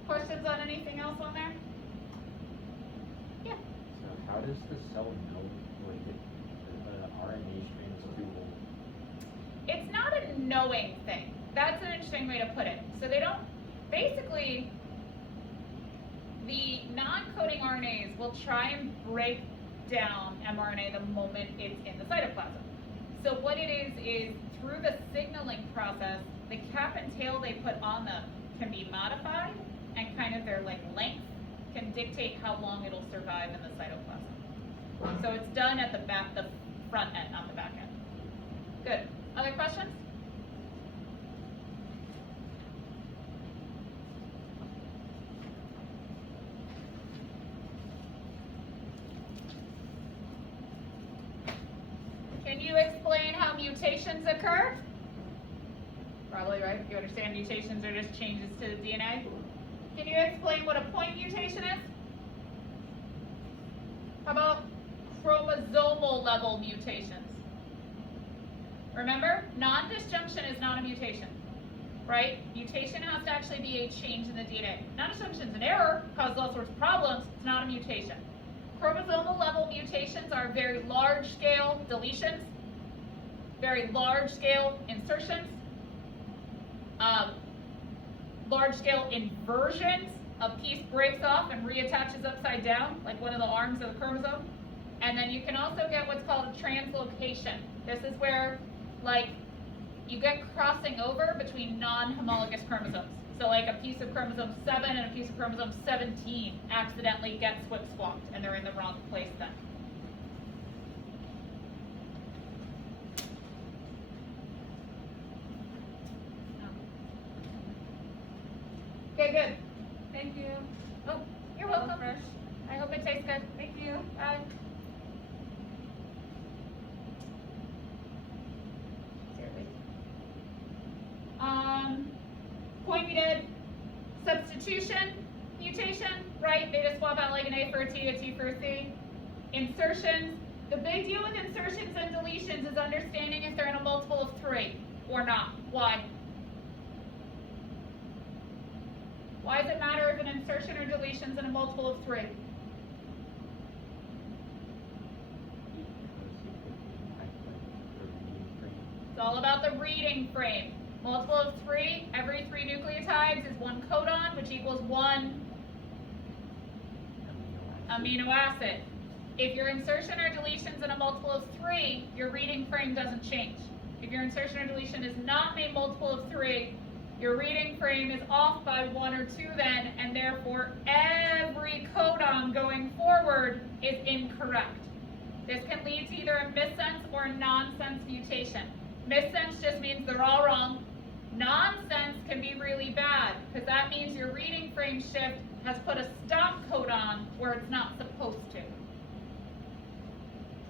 Questions on anything else on there? Yeah. So how does the cell know like the RNA strand is too old? It's not a knowing thing. That's an interesting way to put it. So they don't, basically, the non-coding RNAs will try and break down mRNA the moment it's in the cytoplasm. So what it is through the signaling process, the cap and tail they put on them can be modified, and kind of their like length can dictate how long it'll survive in the cytoplasm. So it's done at the back, the front end, not the back end. Good. Other questions? explain how mutations occur? Probably, right? You understand mutations are just changes to the DNA? Can you explain what a point mutation is? How about chromosomal level mutations? Remember, non-disjunction is not a mutation, right? Mutation has to actually be a change in the DNA. Non-disjunction is an error, causes all sorts of problems, it's not a mutation. Chromosomal level mutations are very large scale deletions, very large scale insertions, large scale inversions. A piece breaks off and reattaches upside down, like one of the arms of the chromosome. And then you can also get what's called a translocation. This is where, like, you get crossing over between non-homologous chromosomes. So like a piece of chromosome 7 and a piece of chromosome 17 accidentally get swip-swapped and they're in the wrong place then. Okay, good. Thank you. Oh, you're welcome. Fresh. I hope it tastes good. Thank you. Bye. Point muted substitution mutation, right? They just swap out like an A for a T, a T for a C. Insertions. The big deal with insertions and deletions is understanding if they're in a multiple of 3 or not. Why? Why does it matter if an insertion or deletion is in a multiple of 3? It's all about the reading frame. Multiple of 3, every 3 nucleotides is 1 codon, which equals 1 amino acid. If your insertion or deletion is in a multiple of 3, your reading frame doesn't change. If your insertion or deletion is not in a multiple of 3, your reading frame is off by 1 or 2 then, and therefore every codon going forward is incorrect. This can lead to either a missense or a nonsense mutation. Missense just means they're all wrong. Nonsense can be really bad, because that means your reading frame shift has put a stop codon where it's not supposed to.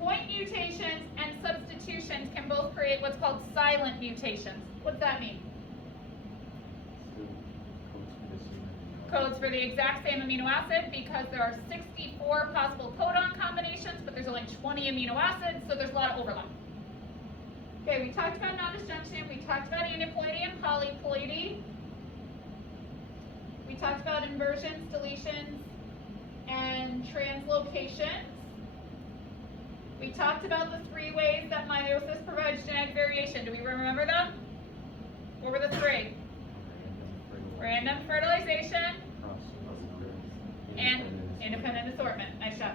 Point mutations and substitutions can both create what's called silent mutations. What's that mean? Codes for the exact same amino acid, because there are 64 possible codon combinations, but there's only 20 amino acids, so there's a lot of overlap. Okay, we talked about non-disjunction, we talked about aneuploidy and polyploidy. We talked about inversions, deletions, and translocations. We talked about the 3 ways that meiosis provides genetic variation. Do we remember them? What were the 3? Random fertilization and independent assortment. Nice job.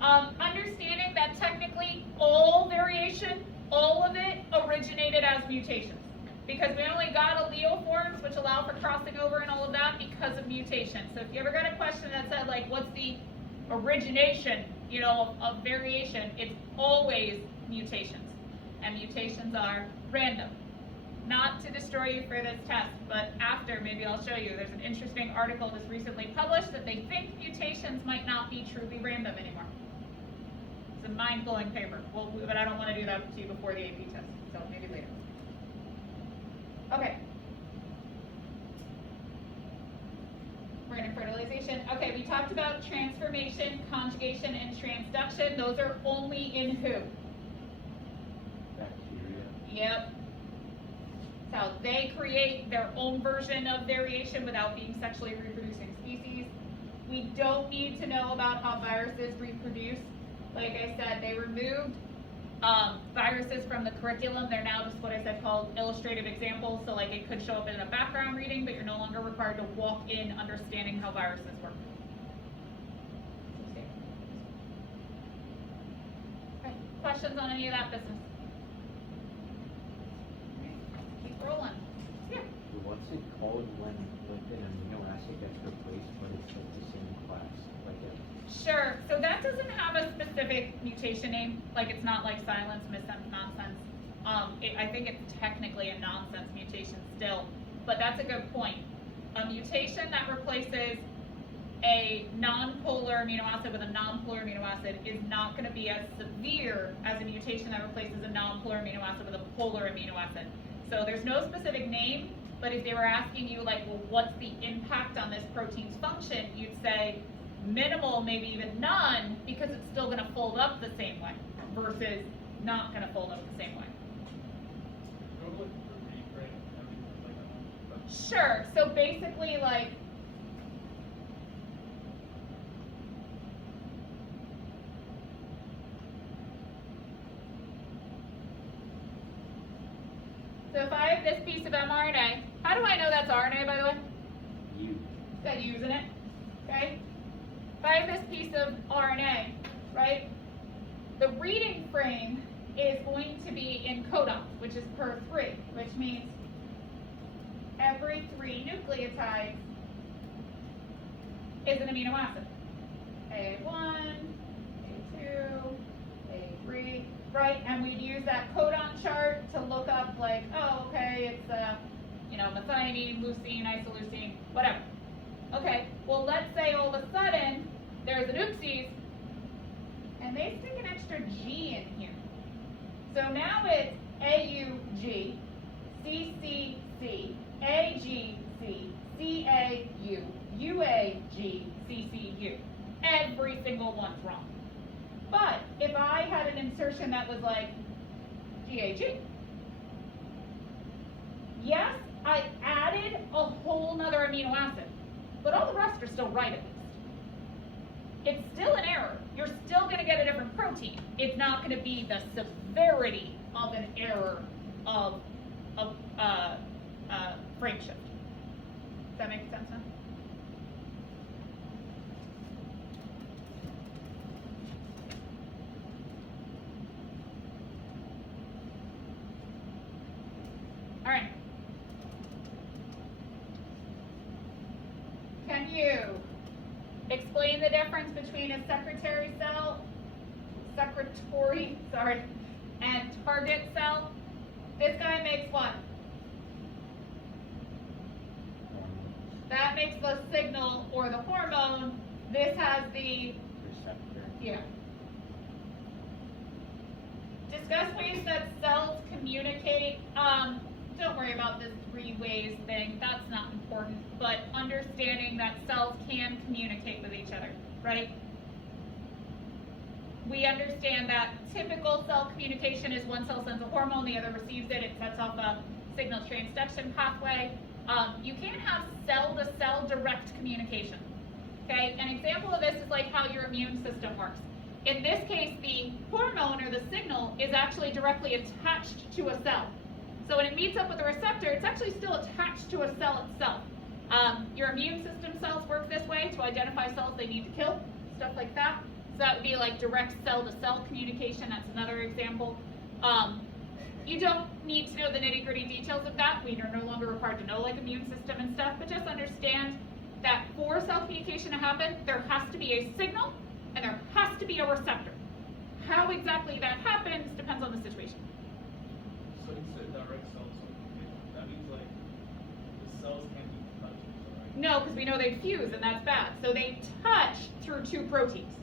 Understanding that technically all variation, all of it, originated as mutations. Because we only got allele forms, which allow for crossing over and all of that, because of mutations. So if you ever got a question that said, like, what's the origination, of variation, it's always mutations. And mutations are random. Not to destroy you for this test, but after, maybe I'll show you. There's an interesting article just recently published that they think mutations might not be truly random anymore. It's a mind-blowing paper, but I don't want to do that to you before the AP test, so maybe later. Okay. Random fertilization. Okay, we talked about transformation, conjugation, and transduction. Those are only in who? Bacteria. Yep. So they create their own version of variation without being sexually reproducing species. We don't need to know about how viruses reproduce. Like I said, they removed viruses from the curriculum. They're now just what I said called illustrative examples. So like it could show up in a background reading, but you're no longer required to walk in understanding how viruses work. Okay. Questions on any of that business? Keep rolling. Yeah. What's it called when an amino acid gets replaced, but it's like the same class? Sure. So that doesn't have a specific mutation name. Like it's not like silence, missense, nonsense. I think it's technically a nonsense mutation still, but that's a good point. A mutation that replaces a non-polar amino acid with a non-polar amino acid is not going to be as severe as a mutation that replaces a non-polar amino acid with a polar amino acid. So there's no specific name, but if they were asking you like, well, what's the impact on this protein's function, you'd say minimal, maybe even none, because it's still going to fold up the same way versus not going to fold up the same way. Go like the reframe, everything like that. Sure, so basically like, so if I have this piece of mRNA, how do I know that's RNA, by the way? You. Said using it, okay? If I have this piece of RNA, right, the reading frame is going to be in codon, which is per 3, which means every 3 nucleotides is an amino acid. A1, A2, A3, right? And we'd use that codon chart to look up like, oh, okay, it's methionine, leucine, isoleucine, whatever. Okay, well, let's say all of a sudden there's an oopsies, and they stick an extra G in here. So now it's AUG, CCC, AGC, CAU, UAG, CCU. Every single one's wrong. But if I had an insertion that was like GAG, yes, I added a whole nother amino acid, but all the rest are still right at least. It's still an error. You're still going to get a different protein. It's not going to be the severity of an error of frame shift. Does that make sense now? All right. Can you explain the difference between a secretory cell, and target cell? This guy makes what? That makes the signal or the hormone. This has the Receptor. yeah. Discuss ways that cells communicate. Don't worry about this 3 ways thing. That's not important. But understanding that cells can communicate with each other, right? We understand that typical cell communication is one cell sends a hormone, the other receives it. It sets off a signal transduction pathway. You can't have cell-to-cell direct communication. Okay, an example of this is like how your immune system works. In this case, the hormone or the signal is actually directly attached to a cell. So when it meets up with a receptor, it's actually still attached to a cell itself. Your immune system cells work this way to identify cells they need to kill, stuff like that. So that would be like direct cell-to-cell communication. That's another example. You don't need to know the nitty-gritty details of that. We are no longer required to know like immune system and stuff, but just understand that for cell communication to happen, there has to be a signal and there has to be a receptor. How exactly that happens depends on the situation. So you said direct cells. That means like the cells can't be touched, right? No, because we know they fuse and that's bad. So they touch through 2 proteins.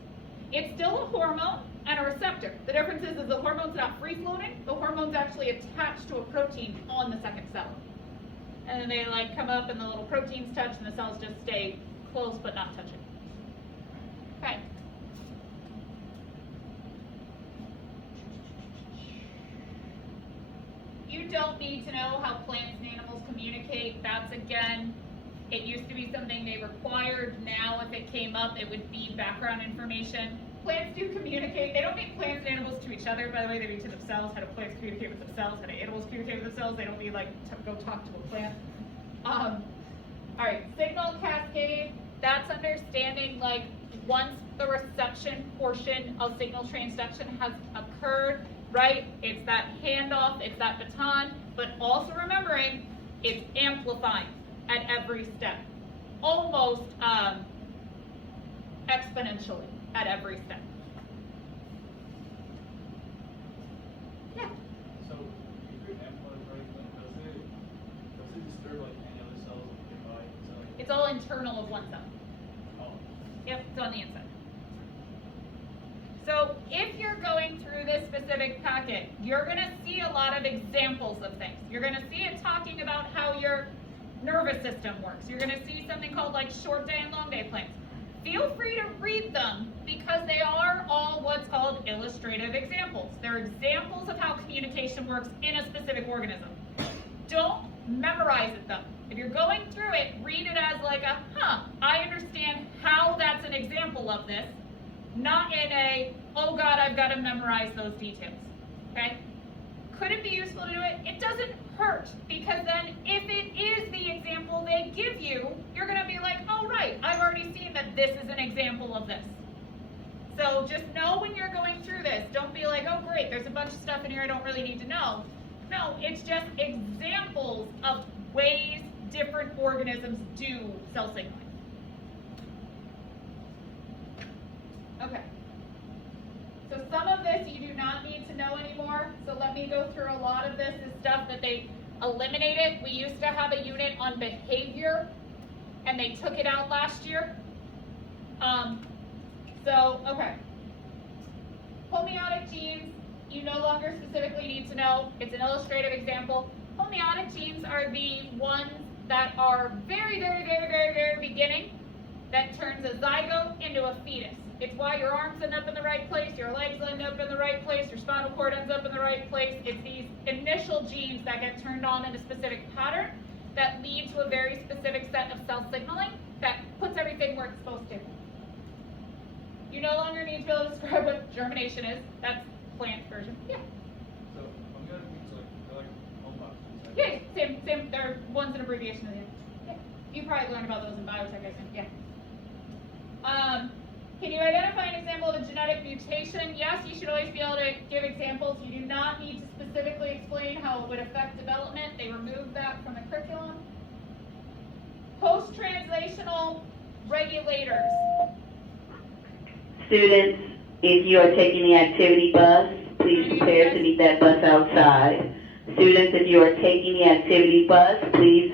It's still a hormone and a receptor. The difference is the hormone's not free floating. The hormone's actually attached to a protein on the second cell. And then they like come up and the little proteins touch and the cells just stay close but not touching. Okay. You don't need to know how plants and animals communicate. That's again, it used to be something they required. Now if it came up, it would be background information. Plants do communicate. They don't make plants and animals to each other. By the way, they do to themselves. How do plants communicate with themselves? How do animals communicate with themselves? They don't need like to go talk to a plant. All right, signal cascade. That's understanding like once the reception portion of signal transduction has occurred, right? It's that handoff, it's that baton, but also remembering it's amplifying at every step, almost exponentially at every step. Yeah. So if your amplify is right, then does it disturb like any other cells nearby? So like It's all internal of one cell. oh, Yep, it's on the inside. So if you're going through this specific packet, you're going to see a lot of examples of things. You're going to see it talking about how your nervous system works. You're going to see something called like short day and long day plans. Feel free to read them because they are all what's called illustrative examples. They're examples of how communication works in a specific organism. Don't memorize it though. If you're going through it, read it as like a, I understand how that's an example of this, not in a, oh God, I've got to memorize those details, okay? Could it be useful to do it? It doesn't hurt, because then if it is the example they give you, you're going to be like, oh right, I've already seen that this is an example of this. So just know when you're going through this, don't be like, oh great, there's a bunch of stuff in here I don't really need to know. No, it's just examples of ways different organisms do cell signaling. Okay. So some of this you do not need to know anymore. So let me go through a lot of this is stuff that they eliminated. We used to have a unit on behavior, and they took it out last year. Okay. Homeotic genes, you no longer specifically need to know. It's an illustrative example. Homeotic genes are the ones that are very, very, very, very, very beginning that turns a zygote into a fetus. It's why your arms end up in the right place, your legs end up in the right place, your spinal cord ends up in the right place. It's these initial genes that get turned on in a specific pattern that lead to a very specific set of cell signaling that puts everything where it's supposed to. You no longer need to be able to describe what germination is. That's plant version. Yeah. So I'm gonna think they're like home boxes. Yeah, same. They're one's an abbreviation of the other. Yeah. You probably learned about those in biotech, I think. Yeah. Can you identify an example of a genetic mutation? Yes, you should always be able to give examples. You do not need to specifically explain how it would affect development. They removed that from the curriculum. Post-translational regulators. Students, if you are taking the activity bus, please prepare to meet that bus outside. Students, if you are taking the activity bus, please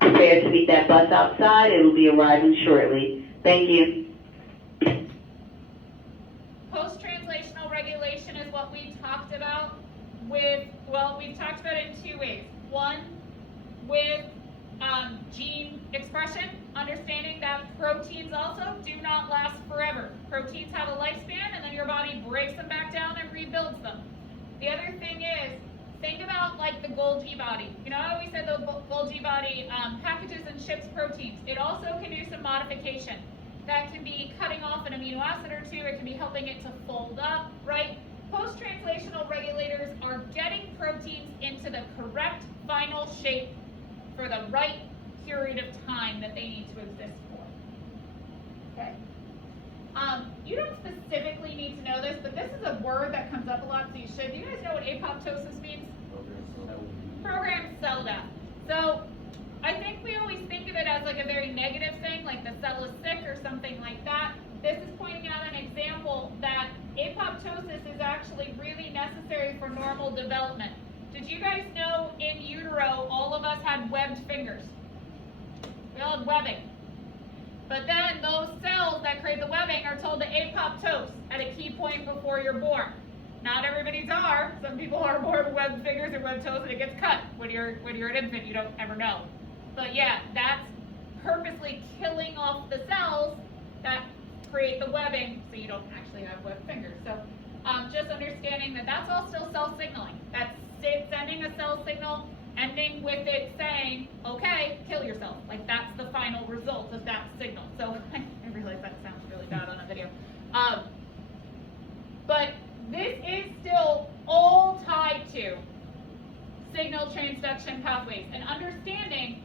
prepare to meet that bus outside. It will be arriving shortly. Thank you. Post-translational regulation is what we talked about with, well, we've talked about it in two ways. One, with gene expression, understanding that proteins also do not last forever. Proteins have a lifespan, and then your body breaks them back down and rebuilds them. The other thing is, think about like the Golgi body. You know, I always said the Golgi body packages and ships proteins. It also can do some modification. That can be cutting off an amino acid or two. It can be helping it to fold up, right? Post-translational regulators are getting proteins into the correct final shape for the right period of time that they need to exist for. Okay. You don't specifically need to know this, but this is a word that comes up a lot, so you should. Do you guys know what apoptosis means? Programmed cell death. So I think we always think of it as like a very negative thing, like the cell is sick or something like that. This is pointing out an example that apoptosis is actually really necessary for normal development. Did you guys know in utero all of us had webbed fingers? We all had webbing. But then those cells that create the webbing are told to apoptose at a key point before you're born. Not everybody's are. Some people are born with webbed fingers or webbed toes and it gets cut. When you're an infant, you don't ever know. But yeah, that's purposely killing off the cells that create the webbing so you don't actually have webbed fingers. So just understanding that that's all still cell signaling. That's sending a cell signal, ending with it saying, okay, kill yourself. Like that's the final result of that signal. So I realize that sounds really bad on a video. But this is still all tied to signal transduction pathways and understanding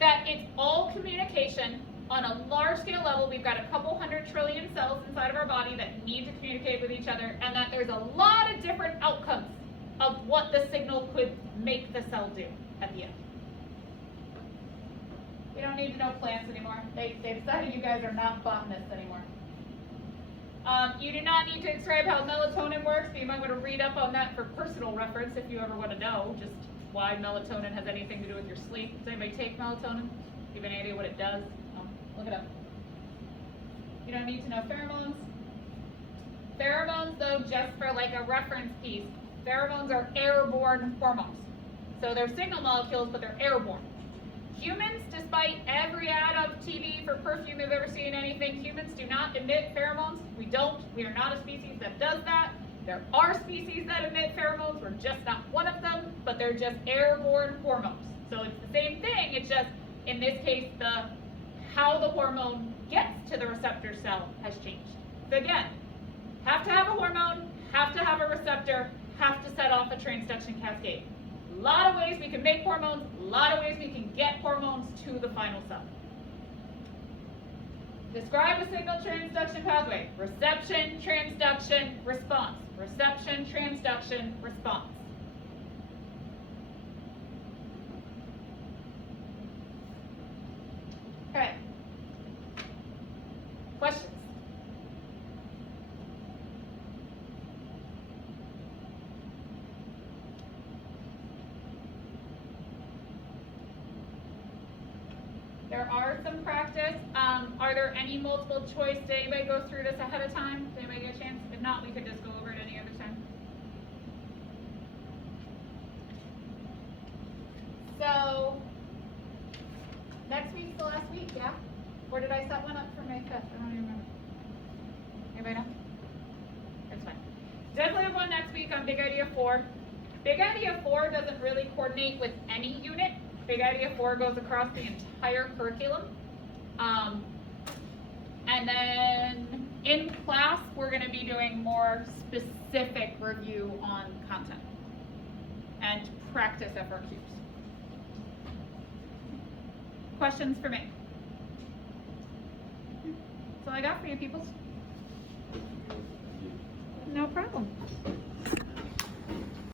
that it's all communication on a large scale level. We've got a couple 100 trillion cells inside of our body that need to communicate with each other, and that there's a lot of different outcomes of what the signal could make the cell do at the end. We don't need to know plants anymore. They decided you guys are not botanists anymore. You do not need to describe how melatonin works, but you might want to read up on that for personal reference if you ever want to know just why melatonin has anything to do with your sleep. Does anybody take melatonin? Do you have any idea what it does? Look it up. don't need to know pheromones. Pheromones, though, just for like a reference piece, pheromones are airborne hormones. So they're signal molecules, but they're airborne. Humans, despite every ad of TV for perfume you've ever seen anything, humans do not emit pheromones. We don't. We are not a species that does that. There are species that emit pheromones. We're just not one of them, but they're just airborne hormones. So it's the same thing. It's just, in this case, how the hormone gets to the receptor cell has changed. So again, have to have a hormone, have to have a receptor, have to set off a transduction cascade. A lot of ways we can make hormones, a lot of ways we can get hormones to the final cell. Describe a signal transduction pathway. Reception, transduction, response. Reception, transduction, response. Okay. Questions? There are some practice. Are there any multiple choice? Did anybody go through this ahead of time? Did anybody get a chance? If not, we could just go over it any other time. So, next week's the last week, yeah? Or did I set one up for May 5th? I don't even remember. Anybody know? It's fine. Definitely have one next week on Big Idea 4. Big Idea 4 doesn't really coordinate with any unit. Big Idea 4 goes across the entire curriculum. And then in class, we're going to be doing more specific review on content and practice FRQs. Questions for me? That's all I got for you, people. No problem.